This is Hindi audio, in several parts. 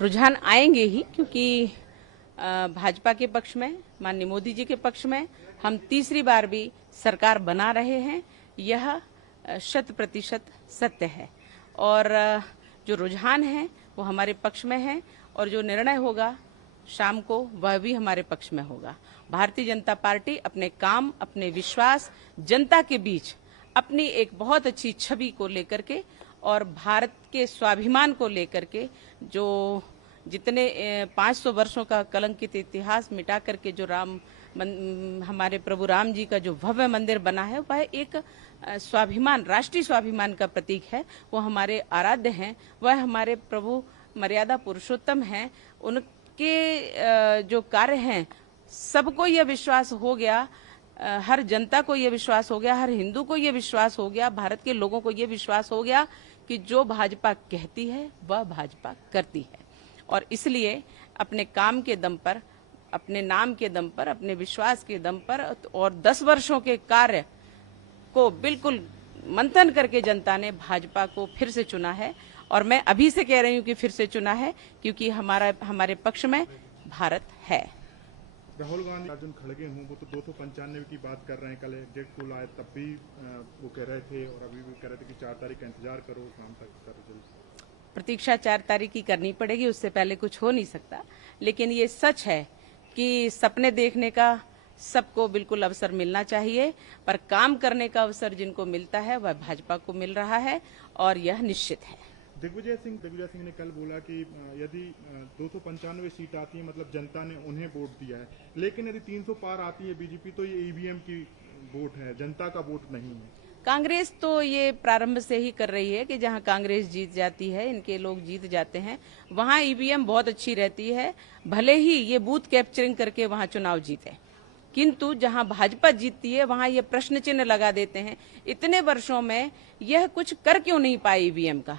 रुझान आएंगे ही, क्योंकि भाजपा के पक्ष में, माननीय मोदी जी के पक्ष में हम तीसरी बार भी सरकार बना रहे हैं। यह 100% सत्य है और जो रुझान है वो हमारे पक्ष में है और जो निर्णय होगा शाम को वह भी हमारे पक्ष में होगा। भारतीय जनता पार्टी अपने काम, अपने विश्वास जनता के बीच अपनी एक बहुत अच्छी छवि को लेकर के और भारत के स्वाभिमान को लेकर के, जो जितने 500 वर्षों का कलंकित इतिहास मिटा करके जो हमारे प्रभु राम जी का जो भव्य मंदिर बना है वह एक स्वाभिमान, राष्ट्रीय स्वाभिमान का प्रतीक है। वो हमारे आराध्य हैं, वह हमारे प्रभु मर्यादा पुरुषोत्तम हैं। उनके जो कार्य हैं सबको यह विश्वास हो गया, हर जनता को यह विश्वास हो गया, हर हिंदू को यह विश्वास हो गया, भारत के लोगों को यह विश्वास हो गया कि जो भाजपा कहती है वह भाजपा करती है। और इसलिए अपने काम के दम पर, अपने नाम के दम पर, अपने विश्वास के दम पर और 10 वर्षों के कार्य को बिल्कुल मंथन करके जनता ने भाजपा को फिर से चुना है। और मैं अभी से कह रही हूँ कि फिर से चुना है क्योंकि हमारे पक्ष में भारत है। राहुल गांधी, अर्जुन खड़गे हूँ, वो तो 295 की बात कर रहे हैं। कल एग्जिट पोल आए तब भी वो कह रहे थे और अभी भी कह रहे थे कि 4 तारीख का इंतजार करो, शाम तक करो। प्रतीक्षा 4 तारीख की करनी पड़ेगी, उससे पहले कुछ हो नहीं सकता। लेकिन ये सच है कि सपने देखने का सबको बिल्कुल अवसर मिलना चाहिए, पर काम करने का अवसर जिनको मिलता है वह भाजपा को मिल रहा है और यह निश्चित है। दिग्विजय सिंह ने कल बोला कि यदि 295 सीट आती है मतलब जनता ने उन्हें वोट दिया है, लेकिन यदि 300 पार आती है बीजेपी तो ये ईवीएम की वोट है, जनता का वोट नहीं है। कांग्रेस तो ये प्रारंभ से ही कर रही है कि जहां कांग्रेस जीत जाती है, इनके लोग जीत जाते हैं, वहां ईवीएम बहुत अच्छी रहती है, भले ही ये बूथ कैप्चरिंग करके वहां चुनाव जीते, किंतु जहां भाजपा जीतती है वहां ये प्रश्न चिन्ह लगा देते हैं इतने वर्षों में यह कुछ कर क्यों नहीं पाई ईवीएम का।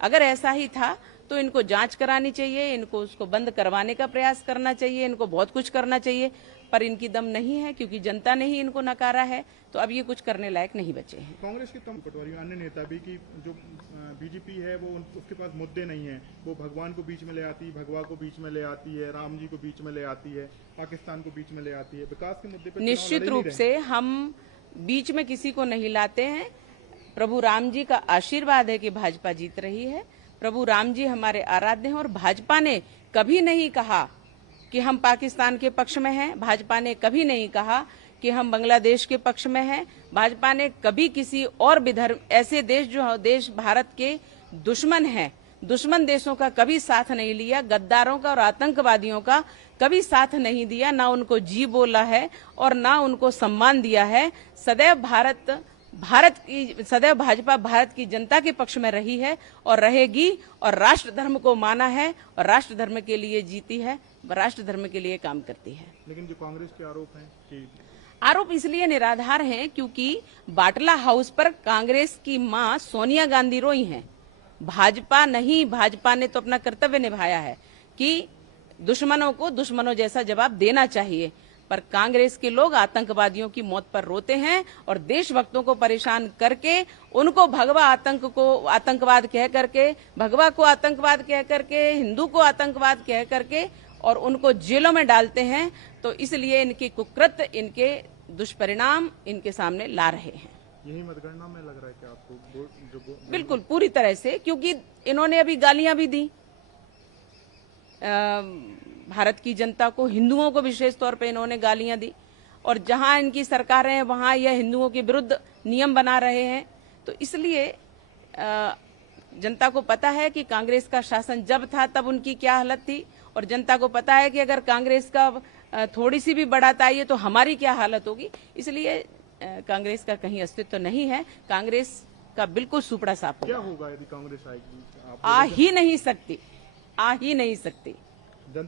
अगर ऐसा ही था तो इनको जांच करानी चाहिए, इनको उसको बंद करवाने का प्रयास करना चाहिए, इनको बहुत कुछ करना चाहिए, पर इनकी दम नहीं है क्योंकि जनता ने ही इनको नकारा है, तो अब ये कुछ करने लायक नहीं बचे हैं। कांग्रेस के तमाम पटवारी, अन्य नेता भी कि जो बीजेपी है वो उसके पास मुद्दे नहीं है, वो भगवान को बीच में ले आती है, भगवा को बीच में ले आती है, राम जी को बीच में ले आती है, पाकिस्तान को बीच में ले आती है, विकास के मुद्दे पर निश्चित रूप से हम बीच में किसी को नहीं लाते हैं। प्रभु राम जी का आशीर्वाद है कि भाजपा जीत रही है। प्रभु राम जी हमारे आराध्य हैं और भाजपा ने कभी नहीं कहा कि हम पाकिस्तान के पक्ष में हैं, भाजपा ने कभी नहीं कहा कि हम बांग्लादेश के पक्ष में हैं, भाजपा ने कभी किसी और भी धर्म, ऐसे देश जो देश भारत के दुश्मन हैं, दुश्मन देशों का कभी साथ नहीं लिया, गद्दारों का और आतंकवादियों का कभी साथ नहीं दिया, ना उनको जी बोला है और ना उनको सम्मान दिया है। सदैव भाजपा भारत की जनता के पक्ष में रही है और रहेगी और राष्ट्र धर्म को माना है और राष्ट्र धर्म के लिए जीती है, राष्ट्र धर्म के लिए काम करती है। लेकिन जो कांग्रेस के आरोप हैं कि आरोप इसलिए निराधार हैं क्योंकि बाटला हाउस पर कांग्रेस की मां सोनिया गांधी रोई हैं, भाजपा नहीं। भाजपा ने तो अपना कर्तव्य निभाया है कि दुश्मनों को दुश्मनों जैसा जवाब देना चाहिए, पर कांग्रेस के लोग आतंकवादियों की मौत पर रोते हैं और देशभक्तों को परेशान करके उनको आतंकवाद कह करके, भगवा को आतंकवाद कह करके, हिंदू को आतंकवाद कह करके और उनको जेलों में डालते हैं। तो इसलिए इनके कुकृत्य, इनके दुष्परिणाम इनके सामने ला रहे हैं। यही मतगणना में लग रहा है कि आपको बिल्कुल पूरी तरह से, क्योंकि इन्होंने अभी गालियां भी दी भारत की जनता को, हिंदुओं को विशेष तौर पे इन्होंने गालियां दी और जहां इनकी सरकारें हैं वहां यह हिंदुओं के विरुद्ध नियम बना रहे हैं। तो इसलिए जनता को पता है कि कांग्रेस का शासन जब था तब उनकी क्या हालत थी और जनता को पता है कि अगर कांग्रेस का थोड़ी सी भी बढ़त आई है तो हमारी क्या हालत होगी। इसलिए कांग्रेस का कहीं अस्तित्व नहीं है, कांग्रेस का बिल्कुल सुपड़ा साफ क्या होगा यदि कांग्रेस आएगी? आ ही नहीं सकती,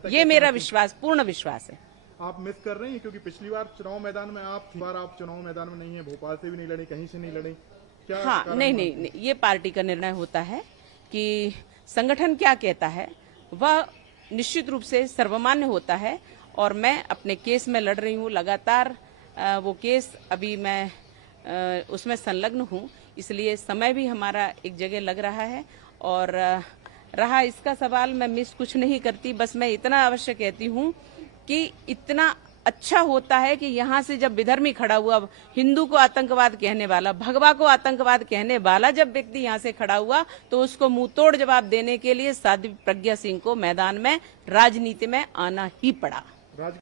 ये मेरा विश्वास, पूर्ण विश्वास है। आप मिस कर रही हैं क्योंकि पिछली बार चुनाव मैदान में आप चुनाव मैदान में नहीं है, भोपाल से भी नहीं लड़ी, कहीं से नहीं लड़ी, क्या? हाँ, नहीं, ये पार्टी का निर्णय होता है कि संगठन क्या कहता है वह निश्चित रूप से सर्वमान्य होता है और मैं अपने केस में लड़ रही हूँ लगातार। वो केस अभी मैं उसमें संलग्न हूँ, इसलिए समय भी हमारा एक जगह लग रहा है और रहा इसका सवाल, मैं मिस कुछ नहीं करती, बस मैं इतना अवश्य कहती हूँ कि इतना अच्छा होता है कि यहाँ से जब विधर्मी खड़ा हुआ, हिंदू को आतंकवाद कहने वाला, भगवा को आतंकवाद कहने वाला जब व्यक्ति यहाँ से खड़ा हुआ, तो उसको मुंह तोड़ जवाब देने के लिए साध्वी प्रज्ञा सिंह को मैदान में राजनीति में आना ही पड़ा।